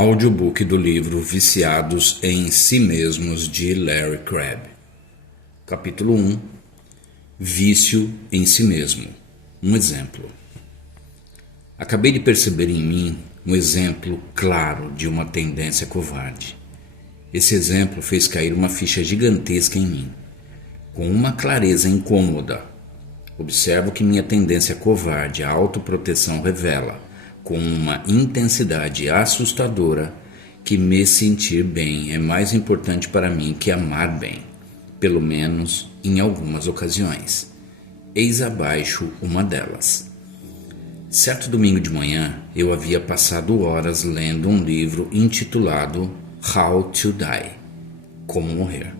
Audiobook do livro Viciados em Si Mesmos, de Larry Crabb. Capítulo 1. Vício em si mesmo. Um exemplo. Acabei de perceber em mim um exemplo claro de uma tendência covarde. Esse exemplo fez cair uma ficha gigantesca em mim, com uma clareza incômoda. Observo que minha tendência covarde à autoproteção revela, com uma intensidade assustadora, que me sentir bem é mais importante para mim que amar bem, pelo menos em algumas ocasiões. Eis abaixo uma delas. Certo domingo de manhã, eu havia passado horas lendo um livro intitulado How to Die, Como Morrer,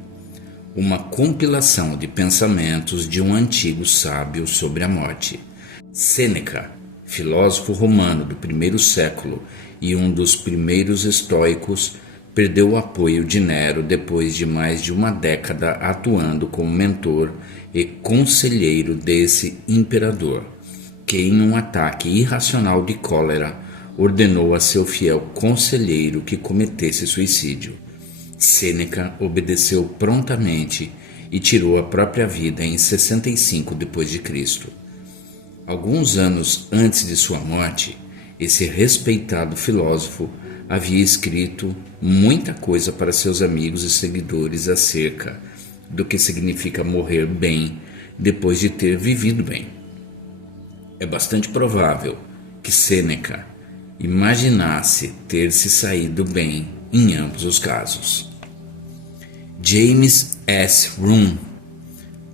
uma compilação de pensamentos de um antigo sábio sobre a morte. Sêneca, filósofo romano do primeiro século e um dos primeiros estoicos, perdeu o apoio de Nero depois de mais de uma década atuando como mentor e conselheiro desse imperador, que em um ataque irracional de cólera ordenou a seu fiel conselheiro que cometesse suicídio. Sêneca obedeceu prontamente e tirou a própria vida em 65 d.C. Alguns anos antes de sua morte, esse respeitado filósofo havia escrito muita coisa para seus amigos e seguidores acerca do que significa morrer bem depois de ter vivido bem. É bastante provável que Sêneca imaginasse ter se saído bem em ambos os casos. James S. Room,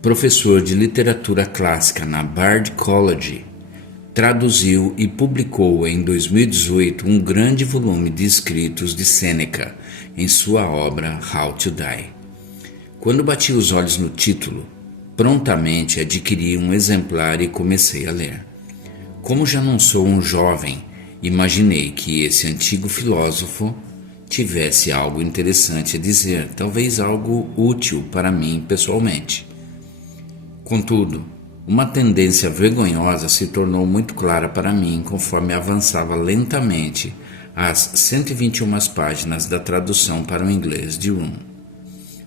professor de literatura clássica na Bard College, traduziu e publicou em 2018 um grande volume de escritos de Sêneca em sua obra How to Die. Quando bati os olhos no título, prontamente adquiri um exemplar e comecei a ler. Como já não sou um jovem, imaginei que esse antigo filósofo tivesse algo interessante a dizer, talvez algo útil para mim pessoalmente. Contudo, uma tendência vergonhosa se tornou muito clara para mim conforme avançava lentamente as 121 páginas da tradução para o inglês de Room.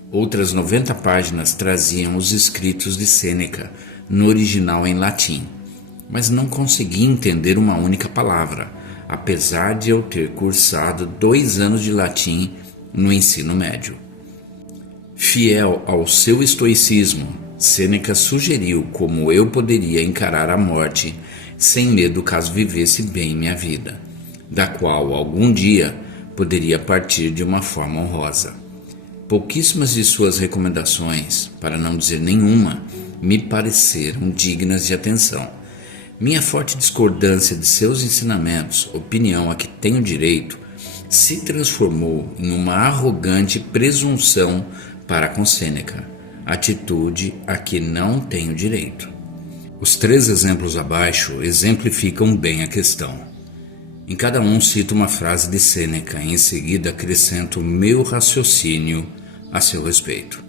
Outras 90 páginas traziam os escritos de Sêneca no original em latim, mas não consegui entender uma única palavra, apesar de eu ter cursado 2 anos de latim no ensino médio. Fiel ao seu estoicismo, Sêneca sugeriu como eu poderia encarar a morte sem medo caso vivesse bem minha vida, da qual algum dia poderia partir de uma forma honrosa. Pouquíssimas de suas recomendações, para não dizer nenhuma, me pareceram dignas de atenção. Minha forte discordância de seus ensinamentos, opinião a que tenho direito, se transformou em uma arrogante presunção para com Sêneca, atitude a que não tenho direito. Os 3 exemplos abaixo exemplificam bem a questão. Em cada um cito uma frase de Sêneca e em seguida acrescento meu raciocínio a seu respeito.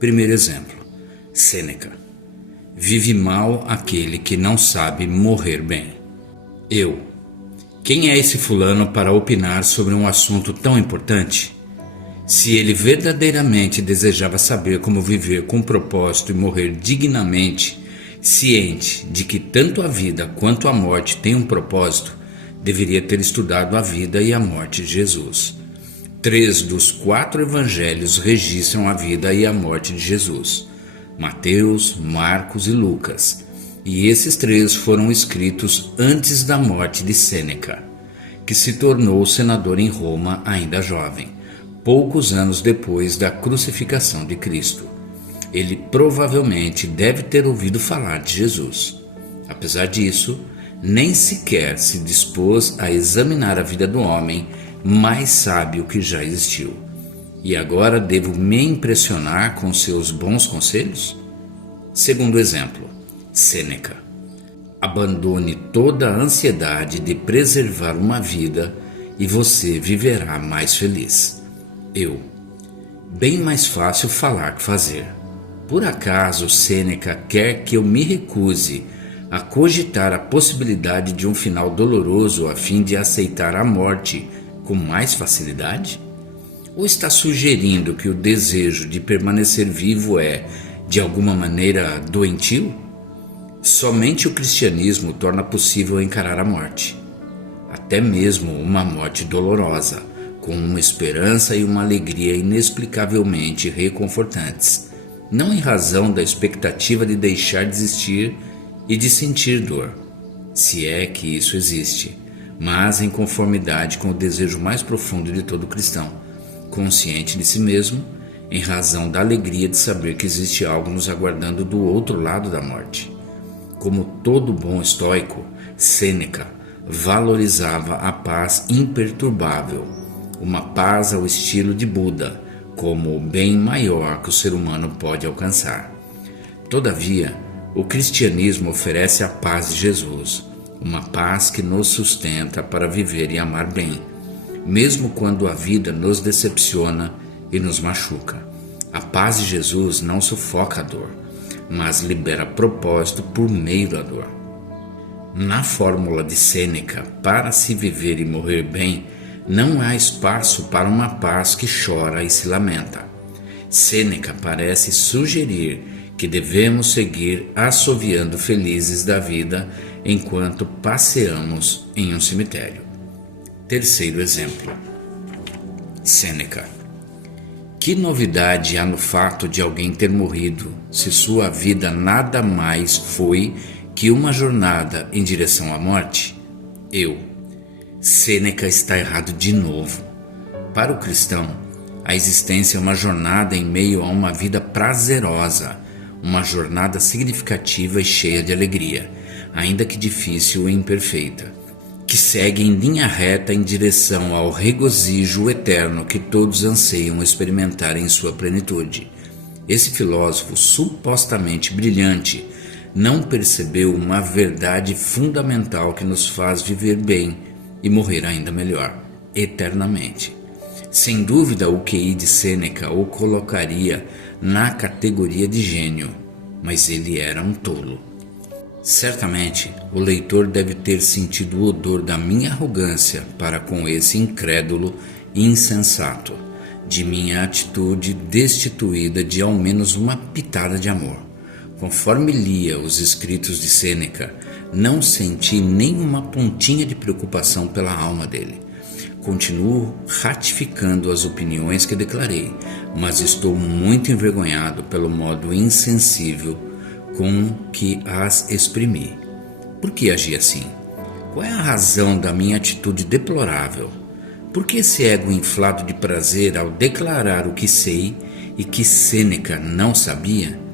Primeiro exemplo, Sêneca. Vive mal aquele que não sabe morrer bem. Eu. Quem é esse fulano para opinar sobre um assunto tão importante? Se ele verdadeiramente desejava saber como viver com propósito e morrer dignamente, ciente de que tanto a vida quanto a morte têm um propósito, deveria ter estudado a vida e a morte de Jesus. 3 dos 4 evangelhos registram a vida e a morte de Jesus: Mateus, Marcos e Lucas, e esses 3 foram escritos antes da morte de Sêneca, que se tornou senador em Roma ainda jovem, poucos anos depois da crucificação de Cristo. Ele provavelmente deve ter ouvido falar de Jesus. Apesar disso, nem sequer se dispôs a examinar a vida do homem mais sábio que já existiu. E agora devo me impressionar com seus bons conselhos? Segundo exemplo, Sêneca. Abandone toda a ansiedade de preservar uma vida e você viverá mais feliz. Eu. Bem mais fácil falar que fazer. Por acaso Sêneca quer que eu me recuse a cogitar a possibilidade de um final doloroso a fim de aceitar a morte com mais facilidade? Ou está sugerindo que o desejo de permanecer vivo é, de alguma maneira, doentio? Somente o cristianismo torna possível encarar a morte, até mesmo uma morte dolorosa, com uma esperança e uma alegria inexplicavelmente reconfortantes, não em razão da expectativa de deixar de existir e de sentir dor, se é que isso existe, mas em conformidade com o desejo mais profundo de todo cristão, consciente de si mesmo, em razão da alegria de saber que existe algo nos aguardando do outro lado da morte. Como todo bom estoico, Sêneca valorizava a paz imperturbável, uma paz ao estilo de Buda, como o bem maior que o ser humano pode alcançar. Todavia, o cristianismo oferece a paz de Jesus, uma paz que nos sustenta para viver e amar bem, mesmo quando a vida nos decepciona e nos machuca. A paz de Jesus não sufoca a dor, mas libera propósito por meio da dor. Na fórmula de Sêneca, para se viver e morrer bem, não há espaço para uma paz que chora e se lamenta. Sêneca parece sugerir que devemos seguir assoviando felizes da vida enquanto passeamos em um cemitério. Terceiro exemplo. Sêneca. Que novidade há no fato de alguém ter morrido, se sua vida nada mais foi que uma jornada em direção à morte? Sêneca está errado de novo. Para o cristão, a existência é uma jornada em meio a uma vida prazerosa, uma jornada significativa e cheia de alegria, ainda que difícil e imperfeita, que segue em linha reta em direção ao regozijo eterno que todos anseiam experimentar em sua plenitude. Esse filósofo supostamente brilhante não percebeu uma verdade fundamental que nos faz viver bem e morrer ainda melhor, eternamente. Sem dúvida, o QI de Sêneca o colocaria na categoria de gênio, mas ele era um tolo. Certamente, o leitor deve ter sentido o odor da minha arrogância para com esse incrédulo e insensato, de minha atitude destituída de ao menos uma pitada de amor. Conforme lia os escritos de Sêneca, não senti nenhuma pontinha de preocupação pela alma dele. Continuo ratificando as opiniões que declarei, mas estou muito envergonhado pelo modo insensível com que as exprimi. Por que agi assim? Qual é a razão da minha atitude deplorável? Por que esse ego inflado de prazer ao declarar o que sei e que Sêneca não sabia?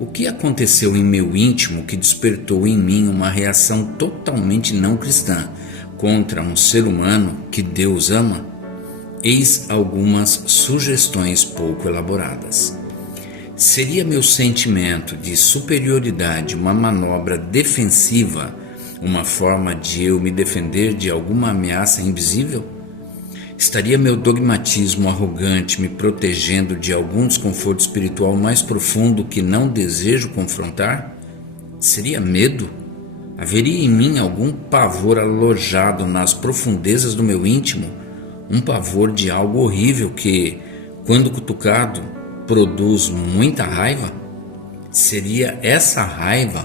O que aconteceu em meu íntimo que despertou em mim uma reação totalmente não cristã contra um ser humano que Deus ama? Eis algumas sugestões pouco elaboradas. Seria meu sentimento de superioridade uma manobra defensiva, uma forma de eu me defender de alguma ameaça invisível? Estaria meu dogmatismo arrogante me protegendo de algum desconforto espiritual mais profundo que não desejo confrontar? Seria medo? Haveria em mim algum pavor alojado nas profundezas do meu íntimo? Um pavor de algo horrível que, quando cutucado, produz muita raiva? Seria essa raiva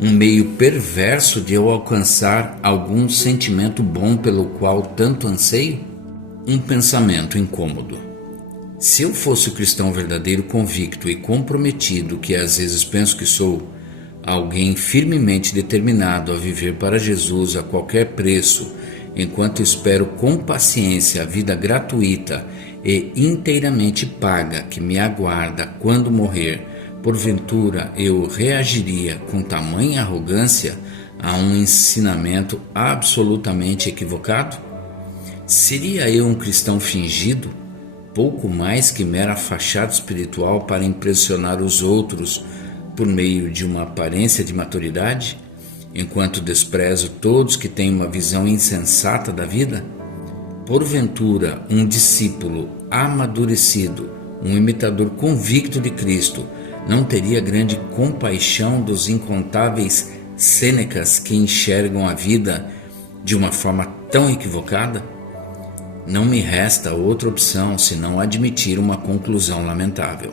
um meio perverso de eu alcançar algum sentimento bom pelo qual tanto anseio? Um pensamento incômodo. Se eu fosse o cristão verdadeiro, convicto e comprometido, que às vezes penso que sou, alguém firmemente determinado a viver para Jesus a qualquer preço, enquanto espero com paciência a vida gratuita e inteiramente paga que me aguarda quando morrer, porventura eu reagiria com tamanha arrogância a um ensinamento absolutamente equivocado? Seria eu um cristão fingido, pouco mais que mera fachada espiritual para impressionar os outros por meio de uma aparência de maturidade, enquanto desprezo todos que têm uma visão insensata da vida? Porventura, um discípulo amadurecido, um imitador convicto de Cristo, não teria grande compaixão dos incontáveis Sênecas que enxergam a vida de uma forma tão equivocada? Não me resta outra opção senão admitir uma conclusão lamentável.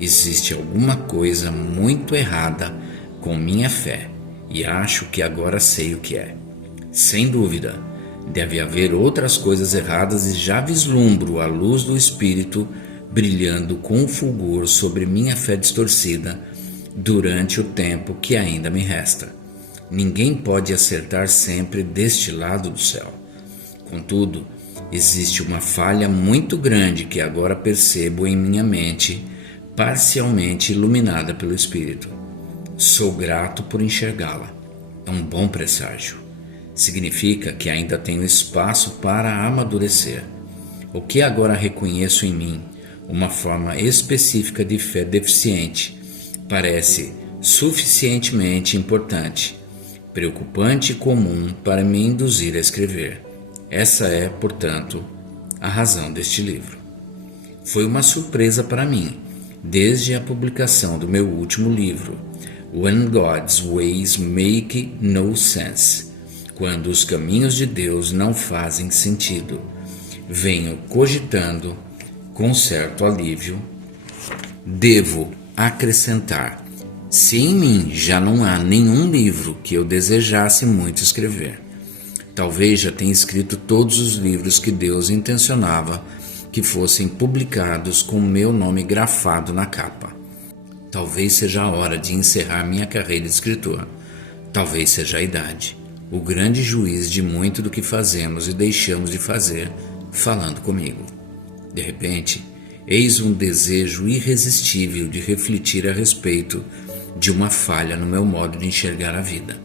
Existe alguma coisa muito errada com minha fé e acho que agora sei o que é. Sem dúvida, deve haver outras coisas erradas e já vislumbro a luz do Espírito brilhando com fulgor sobre minha fé distorcida durante o tempo que ainda me resta. Ninguém pode acertar sempre deste lado do céu. Contudo, existe uma falha muito grande que agora percebo em minha mente, parcialmente iluminada pelo Espírito. Sou grato por enxergá-la. É um bom presságio. Significa que ainda tenho espaço para amadurecer. O que agora reconheço em mim, uma forma específica de fé deficiente, parece suficientemente importante, preocupante e comum para me induzir a escrever. Essa é, portanto, a razão deste livro. Foi uma surpresa para mim, desde a publicação do meu último livro, When God's Ways Make No Sense, quando os caminhos de Deus não fazem sentido. Venho cogitando, com certo alívio, devo acrescentar, se em mim já não há nenhum livro que eu desejasse muito escrever. Talvez já tenha escrito todos os livros que Deus intencionava que fossem publicados com meu nome grafado na capa. Talvez seja a hora de encerrar minha carreira de escritor. Talvez seja a idade, o grande juiz de muito do que fazemos e deixamos de fazer, falando comigo. De repente, eis um desejo irresistível de refletir a respeito de uma falha no meu modo de enxergar a vida.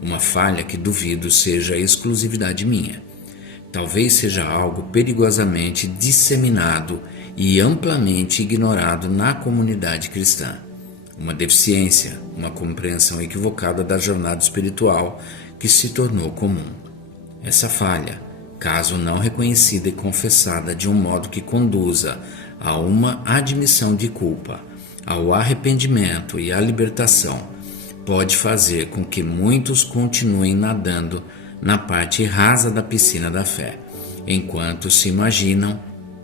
Uma falha que duvido seja a exclusividade minha. Talvez seja algo perigosamente disseminado e amplamente ignorado na comunidade cristã. Uma deficiência, uma compreensão equivocada da jornada espiritual que se tornou comum. Essa falha, caso não reconhecida e confessada de um modo que conduza a uma admissão de culpa, ao arrependimento e à libertação, pode fazer com que muitos continuem nadando na parte rasa da piscina da fé, enquanto se imaginam,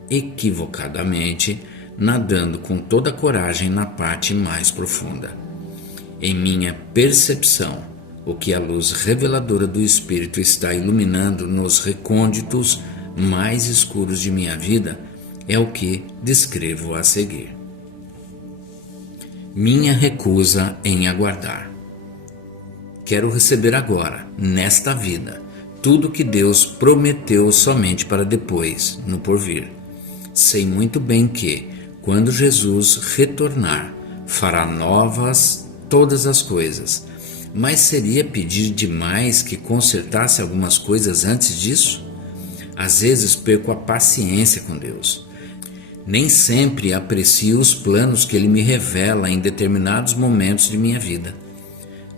equivocadamente, nadando com toda a coragem na parte mais profunda. Em minha percepção, o que a luz reveladora do Espírito está iluminando nos recônditos mais escuros de minha vida é o que descrevo a seguir. Minha recusa em aguardar. Quero receber agora, nesta vida, tudo que Deus prometeu somente para depois, no porvir. Sei muito bem que, quando Jesus retornar, fará novas todas as coisas, mas seria pedir demais que consertasse algumas coisas antes disso? Às vezes perco a paciência com Deus. Nem sempre aprecio os planos que Ele me revela em determinados momentos de minha vida.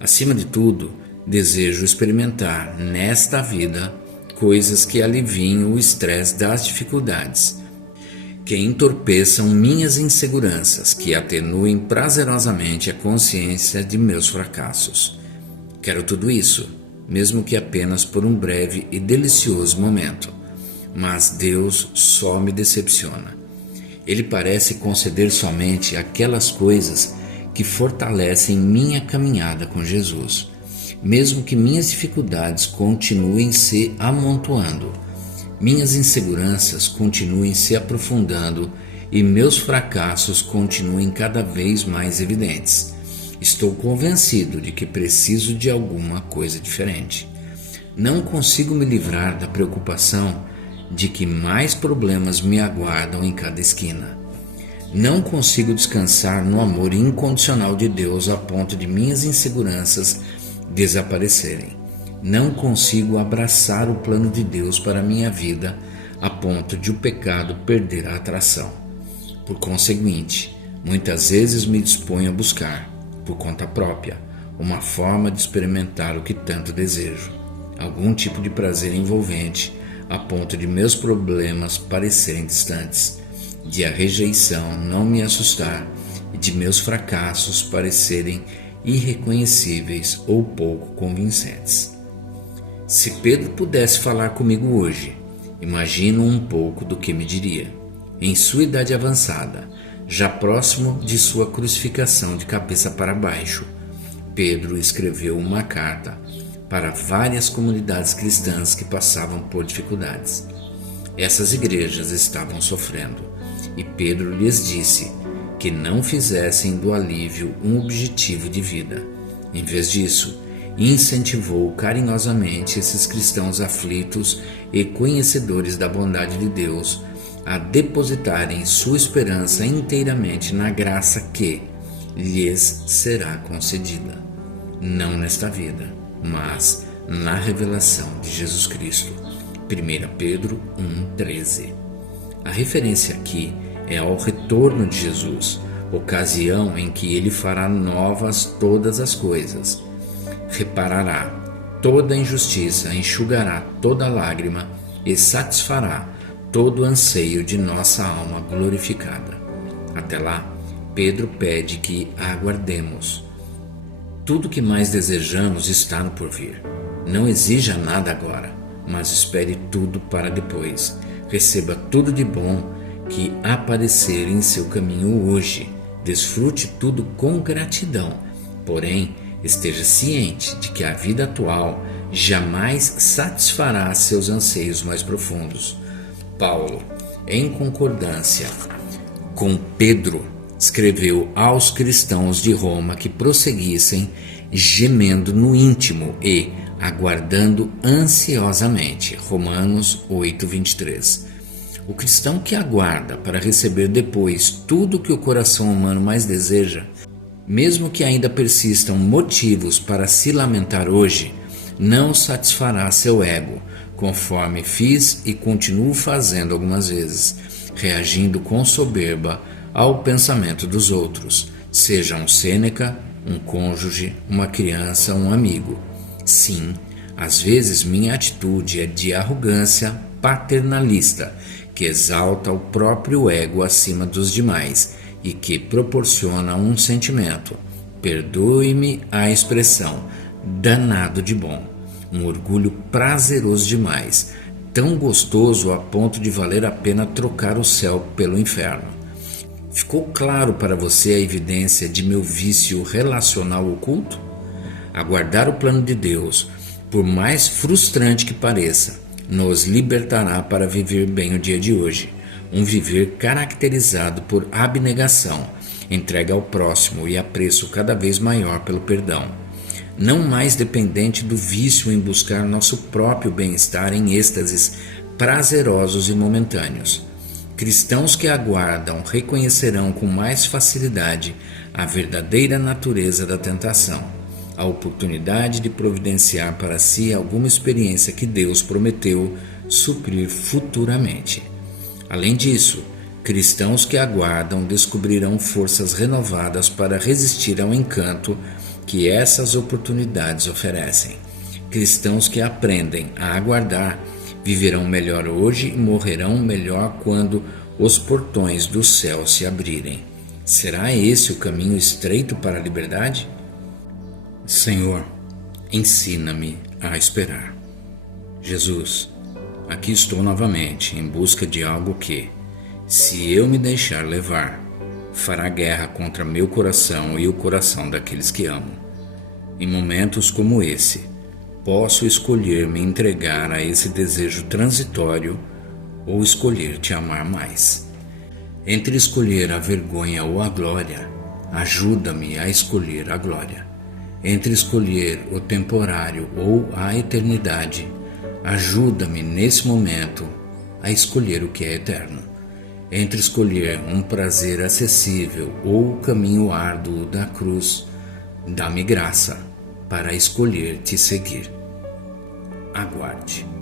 Acima de tudo, desejo experimentar nesta vida coisas que aliviem o estresse das dificuldades, que entorpeçam minhas inseguranças, que atenuem prazerosamente a consciência de meus fracassos. Quero tudo isso, mesmo que apenas por um breve e delicioso momento. Mas Deus só me decepciona. Ele parece conceder somente aquelas coisas que fortalecem minha caminhada com Jesus, mesmo que minhas dificuldades continuem se amontoando, minhas inseguranças continuem se aprofundando e meus fracassos continuem cada vez mais evidentes. Estou convencido de que preciso de alguma coisa diferente. Não consigo me livrar da preocupação de que mais problemas me aguardam em cada esquina. Não consigo descansar no amor incondicional de Deus a ponto de minhas inseguranças desaparecerem. Não consigo abraçar o plano de Deus para minha vida a ponto de o pecado perder a atração. Por conseguinte, muitas vezes me disponho a buscar, por conta própria, uma forma de experimentar o que tanto desejo, algum tipo de prazer envolvente a ponto de meus problemas parecerem distantes, de a rejeição não me assustar e de meus fracassos parecerem irreconhecíveis ou pouco convincentes. Se Pedro pudesse falar comigo hoje, Imagino um pouco do que me diria. Em sua idade avançada, já próximo de sua crucificação de cabeça para baixo, Pedro escreveu uma carta para várias comunidades cristãs que passavam por dificuldades. Essas igrejas estavam sofrendo, e Pedro lhes disse que não fizessem do alívio um objetivo de vida. Em vez disso, incentivou carinhosamente esses cristãos aflitos e conhecedores da bondade de Deus a depositarem sua esperança inteiramente na graça que lhes será concedida, não nesta vida, mas na revelação de Jesus Cristo. 1 Pedro 1,13. A referência aqui é ao retorno de Jesus, ocasião em que ele fará novas todas as coisas, reparará toda injustiça, enxugará toda lágrima e satisfará todo o anseio de nossa alma glorificada. Até lá, Pedro pede que aguardemos. Tudo que mais desejamos está no porvir. Não exija nada agora, mas espere tudo para depois. Receba tudo de bom que aparecer em seu caminho hoje. Desfrute tudo com gratidão, porém, esteja ciente de que a vida atual jamais satisfará seus anseios mais profundos. Paulo, em concordância com Pedro, escreveu aos cristãos de Roma que prosseguissem gemendo no íntimo e aguardando ansiosamente. Romanos 8:23. O cristão que aguarda para receber depois tudo que o coração humano mais deseja, mesmo que ainda persistam motivos para se lamentar hoje, não satisfará seu ego, conforme fiz e continuo fazendo algumas vezes, reagindo com soberba ao pensamento dos outros, seja um Sêneca, um cônjuge, uma criança, um amigo. Sim, às vezes minha atitude é de arrogância paternalista, que exalta o próprio ego acima dos demais e que proporciona um sentimento, perdoe-me a expressão, danado de bom, um orgulho prazeroso demais, tão gostoso a ponto de valer a pena trocar o céu pelo inferno. Ficou claro para você a evidência de meu vício relacional oculto? Aguardar o plano de Deus, por mais frustrante que pareça, nos libertará para viver bem o dia de hoje, um viver caracterizado por abnegação, entrega ao próximo e apreço cada vez maior pelo perdão, não mais dependente do vício em buscar nosso próprio bem-estar em êxtases prazerosos e momentâneos. Cristãos que aguardam reconhecerão com mais facilidade a verdadeira natureza da tentação, a oportunidade de providenciar para si alguma experiência que Deus prometeu suprir futuramente. Além disso, cristãos que aguardam descobrirão forças renovadas para resistir ao encanto que essas oportunidades oferecem. Cristãos que aprendem a aguardar viverão melhor hoje e morrerão melhor quando os portões do céu se abrirem. Será esse o caminho estreito para a liberdade? Senhor, ensina-me a esperar. Jesus, aqui estou novamente em busca de algo que, se eu me deixar levar, fará guerra contra meu coração e o coração daqueles que amo. Em momentos como esse, posso escolher me entregar a esse desejo transitório ou escolher te amar mais. Entre escolher a vergonha ou a glória, ajuda-me a escolher a glória. Entre escolher o temporário ou a eternidade, ajuda-me nesse momento a escolher o que é eterno. Entre escolher um prazer acessível ou o caminho árduo da cruz, dá-me graça para escolher te seguir. Aguarde.